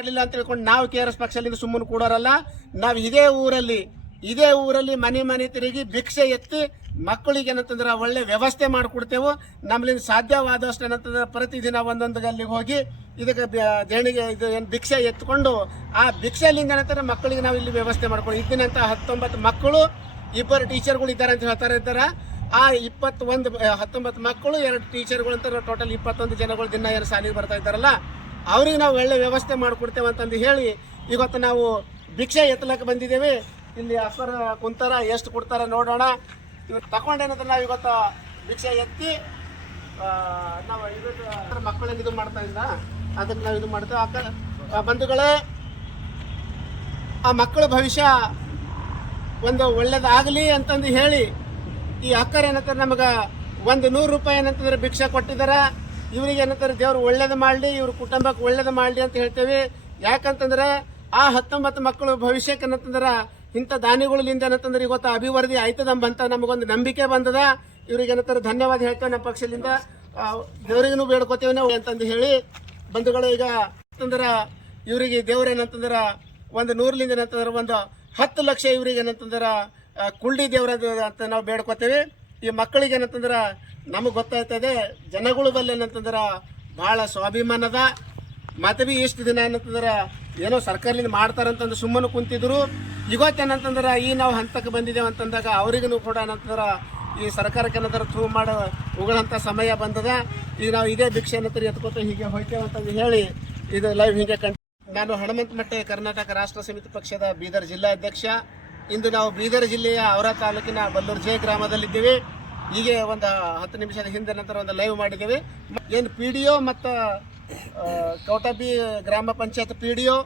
ಮಾಡಲಿಲ್ಲ ಅಂತ ಹೇಳ್ಕೊಂಡು ನಾವು ಕೆ ಆರ್ ಎಸ್ ಸುಮ್ಮನೆ ಕೂಡೋರಲ್ಲ, ನಾವು ಇದೇ ಊರಲ್ಲಿ ಇದೇ ಊರಲ್ಲಿ ಮನೆ ಮನೆ ತಿರುಗಿ ಭಿಕ್ಷೆ ಎತ್ತಿ ಮಕ್ಕಳಿಗೆ ಏನಂತಂದ್ರೆ ಒಳ್ಳೆ ವ್ಯವಸ್ಥೆ ಮಾಡಿಕೊಡ್ತೇವೆ ನಮ್ಮಲ್ಲಿಂದ ಸಾಧ್ಯವಾದಷ್ಟು ಏನಂತಂದ್ರೆ ಪ್ರತಿದಿನ ಒಂದೊಂದು ಅಲ್ಲಿಗೆ ಹೋಗಿ ಇದಕ್ಕೆ ದೇಣಿಗೆ ಇದು ಏನು ಭಿಕ್ಷೆ ಎತ್ಕೊಂಡು ಆ ಭಿಕ್ಷೆಲಿಂದ ಏನಂತಾರೆ ಮಕ್ಕಳಿಗೆ ನಾವು ಇಲ್ಲಿ ವ್ಯವಸ್ಥೆ ಮಾಡ್ಕೊಂಡು ಇದ್ದಿನಂತ ಹತ್ತೊಂಬತ್ತು ಮಕ್ಕಳು, ಇಬ್ಬರು ಟೀಚರ್ಗಳು ಇದ್ದಾರೆ ಅಂತ ಹೇಳ್ತಾರೆ ಇದ್ದಾರೆ. ಆ ಇಪ್ಪತ್ತೊಂದು, ಹತ್ತೊಂಬತ್ತು ಮಕ್ಕಳು, ಎರಡು ಟೀಚರ್ಗಳು ಅಂತ ಟೋಟಲ್ ಇಪ್ಪತ್ತೊಂದು ಜನಗಳು ದಿನ ಏನು ಶಾಲೆಗೆ ಬರ್ತಾ ಇದ್ದಾರಲ್ಲ ಅವ್ರಿಗೆ ನಾವು ಒಳ್ಳೆ ವ್ಯವಸ್ಥೆ ಮಾಡಿಕೊಡ್ತೇವೆ ಅಂತಂದು ಹೇಳಿ ಇವತ್ತು ನಾವು ಭಿಕ್ಷೆ ಎತ್ತಲಕ್ಕೆ ಬಂದಿದ್ದೇವೆ. ಇಲ್ಲಿ ಅಫರ್ ಕುಂತಾರ ಎಷ್ಟು ಕೊಡ್ತಾರ ನೋಡೋಣ. ಇವತ್ತು ತಗೊಂಡೇನಂದ್ರೆ ನಾವು ಇವತ್ತು ಭಿಕ್ಷೆ ಎತ್ತಿ ನಾವು ಇದು ಮಕ್ಕಳಿಗೆ ಇದು ಮಾಡ್ತಾ ಇಲ್ಲ ಅದಕ್ಕೆ ನಾವು ಇದು ಮಾಡ್ತೇವೆ. ಅಕ್ಕ ಬಂಧುಗಳೇ, ಆ ಮಕ್ಕಳ ಭವಿಷ್ಯ ಒಂದು ಒಳ್ಳೇದಾಗಲಿ ಅಂತಂದು ಹೇಳಿ ಈ ಅಕ್ಕರ್ ಏನಂತಾರೆ ನಮಗೆ ಒಂದು ನೂರು ರೂಪಾಯಿ ಏನಂತಂದ್ರೆ ಭಿಕ್ಷೆ ಕೊಟ್ಟಿದಾರ ಇವ್ರಿಗೆ ಏನಂತಾರೆ, ದೇವ್ರು ಒಳ್ಳೇದು ಮಾಡಲಿ, ಇವ್ರ ಕುಟುಂಬಕ್ಕೆ ಒಳ್ಳೇದು ಮಾಡಲಿ ಅಂತ ಹೇಳ್ತೇವೆ. ಯಾಕಂತಂದ್ರೆ ಆ ಹತ್ತೊಂಬತ್ತು ಮಕ್ಕಳು ಭವಿಷ್ಯಕ್ಕೆ ಏನಂತಂದ್ರೆ ಇಂಥ ದಾನಿಗಳಿಂದ ಏನಂತಂದ್ರೆ ಇವತ್ತು ಅಭಿವೃದ್ಧಿ ಆಯ್ತದಂಬಂತ ನಮಗೊಂದು ನಂಬಿಕೆ ಬಂದದ. ಇವ್ರಿಗೆ ಏನಂತಾರೆ, ಧನ್ಯವಾದ ಹೇಳ್ತೇವೆ ನಮ್ಮ ಪಕ್ಷದಿಂದ. ದೇವರಿಗೂ ಬೇಡ್ಕೋತೇವೆ ನಾವು ಅಂತಂದು ಹೇಳಿ ಬಂಧುಗಳು ಈಗ ಅಂತಂದ್ರೆ ಇವರಿಗೆ ದೇವ್ರೇನಂತಂದ್ರ ಒಂದು ನೂರಲಿಂದ ಏನಂತಂದ್ರೆ ಒಂದು ಹತ್ತು ಲಕ್ಷ ಇವರಿಗೆ ಏನಂತಂದ್ರೆ ಕುಳ್ಳಿ ದೇವರ ಅಂತ ನಾವು ಬೇಡ್ಕೋತೇವೆ. ಈ ಮಕ್ಕಳಿಗೆ ಏನಂತಂದ್ರೆ ನಮಗೆ ಗೊತ್ತಾಯ್ತದೆ, ಜನಗಳು ಬಲ್ಲಿ ಏನಂತಂದ್ರ ಬಹಳ ಸ್ವಾಭಿಮಾನದ. ಮತ್ತೆ ಭೀ ಇಷ್ಟು ದಿನ ಏನಂತಂದ್ರೆ ಏನೋ ಸರ್ಕಾರದಿಂದ ಮಾಡ್ತಾರಂತಂದು ಸುಮ್ಮನೆ ಕುಂತಿದ್ರು. ಇವತ್ತೇನಂತಂದ್ರೆ ಈ ನಾವು ಹಂತಕ್ಕೆ ಬಂದಿದ್ದೇವೆ ಅಂತಂದಾಗ ಅವರಿಗೂ ಕೂಡ ಏನಂತಂದ್ರ ಈ ಸರ್ಕಾರಕ್ಕೆ ಏನಂದ್ರೆ ಥೂ ಮಾಡೋ, ಉಗಳಂತ ಸಮಯ ಬಂದದ. ಈಗ ನಾವು ಇದೇ ಭಿಕ್ಷೆ ಏನಂತಾರೆ ಎತ್ಕೋತ ಹೀಗೆ ಹೋಯ್ತೇವೆ ಅಂತಂದು ಹೇಳಿ ಇದು ಲೈವ್ ಹೀಗೆ ಕಂಡು ನಾನು ಹನುಮಂತ ಮಟ್ಟೆ ಕರ್ನಾಟಕ ರಾಷ್ಟ್ರ ಸಮಿತಿ ಪಕ್ಷದ ಬೀದರ್ ಜಿಲ್ಲಾಧ್ಯಕ್ಷ ಇಂದು ನಾವು ಬೀದರ್ ಜಿಲ್ಲೆಯ ಅವರ ತಾಲೂಕಿನ ಬಲ್ಲೂರು ಜೆ ಗ್ರಾಮದಲ್ಲಿದ್ದೇವೆ. ಹೀಗೆ ಒಂದು ಹತ್ತು ನಿಮಿಷದ ಹಿಂದೆ ನಂತರ ಒಂದು ಲೈವ್ ಮಾಡಿದ್ದೇವೆ. ಏನು ಪಿ ಡಿ ಒ ಮತ್ತು ಕೌಟಬಿ ಗ್ರಾಮ ಪಂಚಾಯತ್ ಪಿ ಡಿ ಒ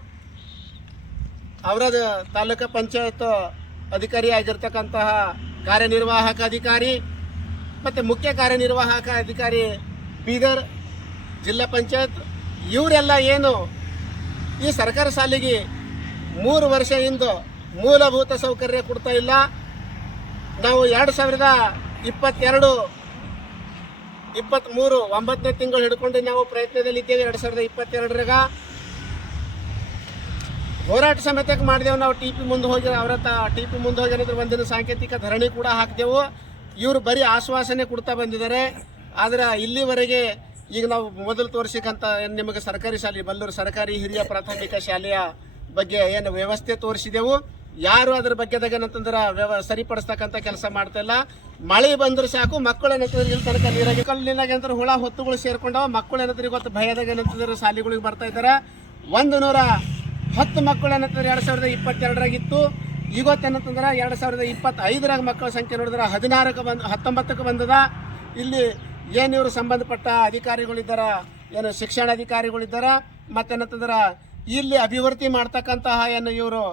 ಅವರದ ತಾಲೂಕು ಪಂಚಾಯತ್ ಅಧಿಕಾರಿ ಆಗಿರ್ತಕ್ಕಂತಹ ಕಾರ್ಯನಿರ್ವಾಹಕ ಅಧಿಕಾರಿ ಮತ್ತು ಮುಖ್ಯ ಕಾರ್ಯನಿರ್ವಾಹಕ ಅಧಿಕಾರಿ ಬೀದರ್ ಜಿಲ್ಲಾ ಪಂಚಾಯತ್, ಇವರೆಲ್ಲ ಏನು ಈ ಸರ್ಕಾರ ಸಾಲಿಗೆ ಮೂರು ವರ್ಷ ಮೂಲಭೂತ ಸೌಕರ್ಯ ಕೊಡ್ತಾ ಇಲ್ಲ. ನಾವು ಎರಡು ಸಾವಿರದ ಇಪ್ಪತ್ತೆರಡು, ಇಪ್ಪತ್ತ್ಮೂರು, ಒಂಬತ್ತನೇ ತಿಂಗಳು ಹಿಡ್ಕೊಂಡು ನಾವು ಪ್ರಯತ್ನದಲ್ಲಿದ್ದೇವೆ ಎರಡು ಸಾವಿರದ ಇಪ್ಪತ್ತೆರಡರಾಗ. ಹೋರಾಟ ಸಮೇತಕ್ಕೆ ಮಾಡಿದೆವು. ನಾವು ಟಿ ಪಿ ಮುಂದೆ ಹೋಗಿ, ಅವರ ಟಿ ಪಿ ಮುಂದೆ ಹೋಗಿ ಅನ್ನೋದ್ರ ಒಂದಿನ ಸಾಂಕೇತಿಕ ಧರಣಿ ಕೂಡ ಹಾಕಿದೆವು. ಇವರು ಬರೀ ಆಶ್ವಾಸನೆ ಕೊಡ್ತಾ ಬಂದಿದ್ದಾರೆ. ಆದರೆ ಇಲ್ಲಿವರೆಗೆ ಈಗ ನಾವು ಮೊದಲು ತೋರಿಸಿಕಂತ ಏನ್ ನಿಮಗೆ ಸರ್ಕಾರಿ ಶಾಲೆ, ಬಲ್ಲೂರು ಸರ್ಕಾರಿ ಹಿರಿಯ ಪ್ರಾಥಮಿಕ ಶಾಲೆಯ ಬಗ್ಗೆ ಏನು ವ್ಯವಸ್ಥೆ ತೋರಿಸಿದೆವು. ಯಾರು ಅದ್ರ ಬಗ್ಗೆ ಏನಂತಂದ್ರೆ ವ್ಯವ ಸರಿಪಡಿಸ್ತಕ್ಕಂಥ ಕೆಲಸ ಮಾಡ್ತಾ ಇಲ್ಲ. ಮಳೆ ಬಂದ್ರೆ ಸಾಕು, ಮಕ್ಕಳು ಏನಂತಂದ್ರೆ ಇಲ್ಲಿ ತನಕ ನೀರಾಗಿ ಕಲ್ಲಿನಾಗ ಹುಳ ಹೊತ್ತುಗಳು ಸೇರ್ಕೊಂಡವ, ಮಕ್ಕಳು ಏನಂತಾರೆ ಇವತ್ತು ಭಯದಾಗ ಏನಂತಂದ್ರೆ ಶಾಲೆಗಳಿಗೆ ಬರ್ತಾ ಇದ್ದಾರೆ. ಒಂದು ನೂರ ಹತ್ತು ಮಕ್ಕಳು ಏನಂತಂದ್ರೆ ಎರಡು ಸಾವಿರದ ಇಪ್ಪತ್ತೆರಡರಾಗಿತ್ತು. ಇವತ್ತೇನಂತಂದ್ರೆ ಎರಡು ಸಾವಿರದ ಇಪ್ಪತ್ತೈದರಾಗ ಮಕ್ಕಳ ಸಂಖ್ಯೆ ನೋಡಿದ್ರೆ ಹದಿನಾರಕ್ಕೆ ಬಂದು, ಹತ್ತೊಂಬತ್ತಕ್ಕೆ ಬಂದದ. ಇಲ್ಲಿ ಏನು ಇವರು ಸಂಬಂಧಪಟ್ಟ ಅಧಿಕಾರಿಗಳಿದ್ದಾರ, ಏನು ಶಿಕ್ಷಣಾಧಿಕಾರಿಗಳಿದ್ದಾರ, ಮತ್ತೇನಂತಂದ್ರೆ ಇಲ್ಲಿ ಅಭಿವೃದ್ಧಿ ಮಾಡ್ತಕ್ಕಂತಹ ಏನು ಇವರು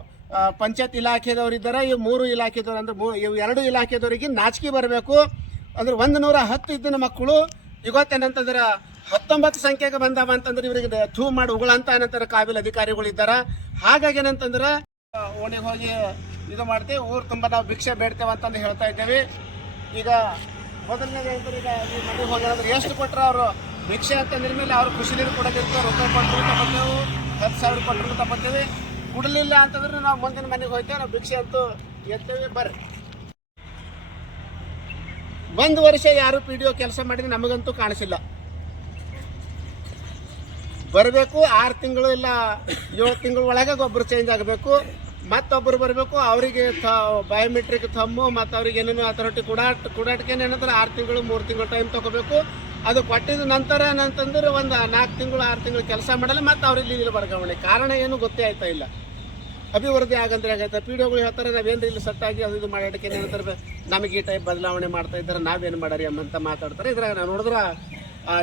ಪಂಚಾಯತ್ ಇಲಾಖೆದವ್ರು ಇದ್ದಾರೆ ಇವು ಮೂರು ಇಲಾಖೆದವ್ರು ಅಂದ್ರೆ ಮೂ ಇವು ಎರಡು ಇಲಾಖೆದವರಿಗೆ ನಾಚಿಕೆ ಬರಬೇಕು. ಅಂದ್ರೆ ಒಂದು ನೂರ ಹತ್ತು ಇದ್ದಿನ ಮಕ್ಕಳು ಇವತ್ತೇನಂತಂದ್ರೆ ಹತ್ತೊಂಬತ್ತು ಸಂಖ್ಯೆಗೆ ಬಂದವ ಅಂತಂದ್ರೆ ಇವರಿಗೆ ಥೂ ಮಾಡಿ, ಉಗುಳಂತ ಏನಂತಾರೆ ಕಾಬಿಲ್ ಅಧಿಕಾರಿಗಳು ಇದ್ದಾರೆ. ಹಾಗಾಗಿ ಏನಂತಂದ್ರೆ ಓಣಿಗೆ ಹೋಗಿ ಇದು ಮಾಡ್ತೇವೆ ಊರು ತುಂಬ ನಾವು ಭಿಕ್ಷೆ ಬೇಡ್ತೇವೆ ಅಂತಂದು ಹೇಳ್ತಾ ಇದ್ದೇವೆ. ಈಗ ಮೊದಲನೇ ಈಗ ಈ ಮನೆಗೆ ಹೋಗಿರೋದ್ರೆ ಎಷ್ಟು ಕೊಟ್ಟರೆ ಅವರು ಭಿಕ್ಷೆ ಅಂತಂದ್ರ ಮೇಲೆ ಅವ್ರು ಖುಷಿಲಿಂದ ಕೊಡೋದಿರ್ತಾರೆ ರೂಪಾಯಿ ಕೊಟ್ಟರು ತಗೋತೇವೆ ಹತ್ತು ಸಾವಿರ ಕೊಟ್ಟರು ತಗೋತೇವೆ ಕೊಡಲಿಲ್ಲ ಅಂತಂದ್ರೆ ನಾವು ಮುಂದಿನ ಮನೆಗೆ ಹೋಗ್ತೇವೆ, ನಾವು ಭಿಕ್ಷೆ ಅಂತೂ ಎತ್ತೇವೆ, ಬರ್ರಿ. ಒಂದು ವರ್ಷ ಯಾರು ಪಿ ಡಿ ಒ ಕೆಲಸ ಮಾಡಿದ್ರೆ ನಮಗಂತೂ ಕಾಣಿಸಿಲ್ಲ. ಬರಬೇಕು, ಆರು ತಿಂಗಳು ಇಲ್ಲ ಏಳು ತಿಂಗಳ ಒಳಗೆ ಗೊಬ್ಬರ ಚೇಂಜ್ ಆಗಬೇಕು ಮತ್ತೊಬ್ಬರು ಬರಬೇಕು, ಅವರಿಗೆ ಥ ಬಯೋಮೆಟ್ರಿಕ್ ಥಮ್ಮು ಮತ್ತು ಅವ್ರಿಗೆ ಏನೇನು ಅಥಾರಿಟಿ ಕೂಡ ಕೂಡಾಟಕ್ಕೆ ಏನಂದ್ರೆ ಆರು ತಿಂಗಳು, ಮೂರು ತಿಂಗಳು ಟೈಮ್ ತೊಗೋಬೇಕು. ಅದು ಕೊಟ್ಟಿದ ನಂತರ ಏನಂತಂದ್ರೆ ಒಂದು ನಾಲ್ಕು ತಿಂಗಳು, ಆರು ತಿಂಗಳು ಕೆಲಸ ಮಾಡಲ್ಲ, ಮತ್ತು ಅವ್ರಿಗೆ ಇಲ್ಲಿ ವರ್ಗಾವಣೆ ಕಾರಣ ಏನು ಗೊತ್ತೇ ಆಯ್ತಾ ಇಲ್ಲ. ಅಭಿವೃದ್ಧಿ ಆಗಂದ್ರೆ ಆಗೈತೆ. ಪಿ ಡಿ ಒಗಳು ಹೇಳ್ತಾರೆ ನಾವೇನು ಇಲ್ಲಿ ಸಟ್ಟಾಗಿ ಅದು ಇದು ಮಾಡೋದಕ್ಕೆ ಏನಂತಾರೆ ನಮಗೆ ಈ ಟೈಪ್ ಬದಲಾವಣೆ ಮಾಡ್ತಾ ಇದ್ದಾರೆ, ನಾವೇನು ಮಾಡಾರಿ ಅಂತ ಮಾತಾಡ್ತಾರೆ. ಇದ್ರಾಗ ನಾವು ನೋಡಿದ್ರೆ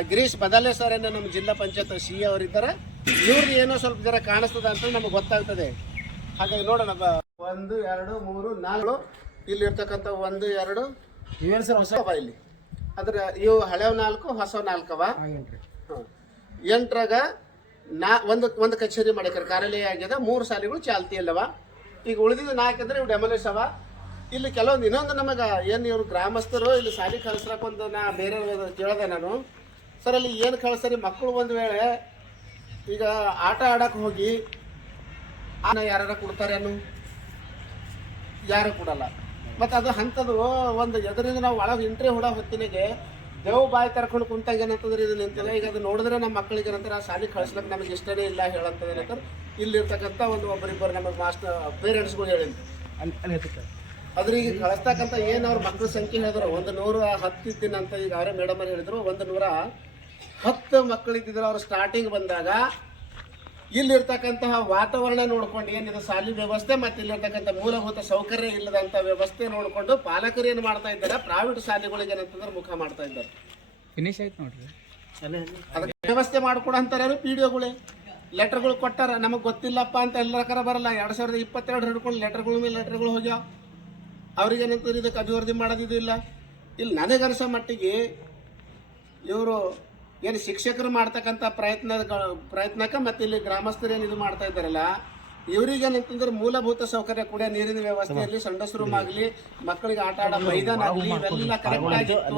ಗಿರೀಶ್ ಬದಲೇ ಸರ್ ಏನೋ ನಮ್ಮ ಜಿಲ್ಲಾ ಪಂಚಾಯತ್ ಸಿ ಅವರಿದ್ದಾರೆ ಇವ್ರಿಗೆ ಏನೋ ಸ್ವಲ್ಪ ಜರ ಕಾಣಿಸ್ತದ ಅಂತ ನಮಗೆ ಗೊತ್ತಾಗ್ತದೆ. ಹಾಗಾಗಿ ನೋಡೋಣ ಒಂದು, ಎರಡು, ಮೂರು, ನಾಲ್ಕು. ಇಲ್ಲಿ ಇರ್ತಕ್ಕಂಥ ಒಂದು, ಎರಡು. ಏನು ಸರ್ ಹೊಸ ಇಲ್ಲಿ? ಅದ್ರ ಇವು ಹಳೆವ್ ನಾಲ್ಕು ಹೊಸ ನಾಲ್ಕವ. ಎಂಟ್ರಾಗ ನಾ ಒಂದು ಒಂದು ಕಚೇರಿ ಮಾಡ್ಯಾರ ಕಾರ್ಯಾಲಯ ಆಗ್ಯದ ಮೂರು ಸಾಲಿಗಳು ಚಾಲ್ತಿ ಅಲ್ಲವ ಈಗ ಉಳಿದಿದ್ದು ನಾಲ್ಕು ಅಂದ್ರೆ ಇವು ಡೆಮೊಲಿಷ್ ಅವ. ಇಲ್ಲಿ ಕೆಲವೊಂದು ಇನ್ನೊಂದು ನಮಗೆ ಏನು ಇವರು ಗ್ರಾಮಸ್ಥರು ಇಲ್ಲಿ ಸಾಲಿ ಕಳಿಸ್ರಕ್ಕೆ ಒಂದು ನಾ ಬೇರೆ ಕೇಳಿದೆ ನಾನು. ಸರ್ ಅಲ್ಲಿ ಏನು ಕಳ್ಸರಿ ಮಕ್ಕಳು ಒಂದು ವೇಳೆ ಈಗ ಆಟ ಆಡಕ್ಕೆ ಹೋಗಿ ಆನ ಯಾರ ಕೊಡ್ತಾರೇನು ಯಾರು ಕೊಡಲ್ಲ. ಮತ್ತೆ ಅದು ಅಂಥದ್ದು ಒಂದು ಎದುರಿಂದ ನಾವು ಒಳಗೆ ಇಂಟ್ರಿ ಹೊಡ ಹೊತ್ತಿನಾಗೆ ದೇವ್ ಬಾಯಿ ತರ್ಕೊಂಡು ಕುಂತಾಗ ಏನಂತಂದ್ರೆ ಇದು ನಿಂತಿಲ್ಲ ಈಗ ಅದು ನೋಡಿದ್ರೆ ನಮ್ಮ ಮಕ್ಕಳಿಗೆ ಏನಂತಾರೆ ಆ ಶಾಲೆ ಕಳ್ಸ್ಲಿಕ್ಕೆ ನಮಗೆ ಇಷ್ಟನೇ ಇಲ್ಲ ಹೇಳಂತದ ಏನಂತಾರೆ ಇಲ್ಲಿರ್ತಕ್ಕಂಥ ಒಂದು ಒಬ್ಬರಿಬ್ಬರು ನಮಗೆ ಮಾಸ್ಟರ್ ಪೇರೆಂಟ್ಸ್ಗಳು ಹೇಳಿದ್ರು. ಈಗ ಕಳಿಸ್ತಕ್ಕಂಥ ಏನು ಅವ್ರ ಮಕ್ಕಳ ಸಂಖ್ಯೆ ಹೇಳಿದ್ರು ಒಂದು ನೂರ ಹತ್ತು ಇದ್ದೀನಿ ಅಂತ ಈಗ ಅವರೇ ಮೇಡಮ್ ಅವ್ರು ಹೇಳಿದ್ರು ಒಂದು ನೂರ ಹತ್ತು ಮಕ್ಕಳಿದ್ದಿದ್ರು ಅವ್ರು ಸ್ಟಾರ್ಟಿಂಗ್ ಬಂದಾಗ ಇಲ್ಲಿರ್ತಕ್ಕಂತಹ ವಾತಾವರಣ ನೋಡ್ಕೊಂಡು ಏನಿದೆ ಸಾಲಿ ವ್ಯವಸ್ಥೆ ಮತ್ತು ಇಲ್ಲಿರ್ತಕ್ಕಂಥ ಮೂಲಭೂತ ಸೌಕರ್ಯ ಇಲ್ಲದಂಥ ವ್ಯವಸ್ಥೆ ನೋಡಿಕೊಂಡು ಪಾಲಕರು ಏನು ಮಾಡ್ತಾ ಇದ್ದಾರೆ? ಪ್ರೈವೇಟ್ ಶಾಲೆಗಳಿಗೆ ಏನಂತಂದ್ರೆ ಮುಖ ಮಾಡ್ತಾ ಇದ್ದಾರೆ. ಫಿನಿಶ್ ಆಯ್ತು ನೋಡ್ರಿ. ಅದಕ್ಕೆ ವ್ಯವಸ್ಥೆ ಮಾಡ್ಕೊಡಂತಾರೆ ಪಿ ಡಿ ಒಗಳೇ ಲೆಟರ್ಗಳು ಕೊಟ್ಟಾರ ನಮಗೆ ಗೊತ್ತಿಲ್ಲಪ್ಪ ಅಂತ ಎಲ್ಲರ ಬರಲ್ಲ. ಎರಡು ಸಾವಿರದ ಇಪ್ಪತ್ತೆರಡು ಹಿಡ್ಕೊಂಡು ಲೆಟರ್ಗಳ ಮೇಲೆ ಲೆಟರ್ಗಳು ಹೋಗ್ಯಾವ. ಅವ್ರಿಗೆ ಏನಂತಂದ್ರೆ ಇದಕ್ಕೆ ಅಭಿವೃದ್ಧಿ ಮಾಡೋದಿದಿಲ್ಲ ಇಲ್ಲಿ ನನಗನ್ಸೋ ಮಟ್ಟಿಗೆ ಇವರು ಏನು ಶಿಕ್ಷಕರು ಮಾಡ್ತಕ್ಕಂಥ ಪ್ರಯತ್ನ, ಪ್ರಯತ್ನಕ್ಕೆ ಮತ್ತು ಇಲ್ಲಿ ಗ್ರಾಮಸ್ಥರು ಏನು ಇದು ಮಾಡ್ತಾ ಇದ್ದಾರಲ್ಲ, ಇವರಿಗೆ ಏನಂತಂದ್ರೆ ಮೂಲಭೂತ ಸೌಕರ್ಯ ಕೂಡ ನೀರಿನ ವ್ಯವಸ್ಥೆ ಇರಲಿ ಸಂಡಸ್ ರೂಮ್ ಆಗಲಿ, ಮಕ್ಕಳಿಗೆ ಆಟ ಆಡೋ ಮೈದಾನ ಆಗಲಿ, ಇವೆಲ್ಲ ಕರೆಕ್ಟ್ ಆಗಿತ್ತು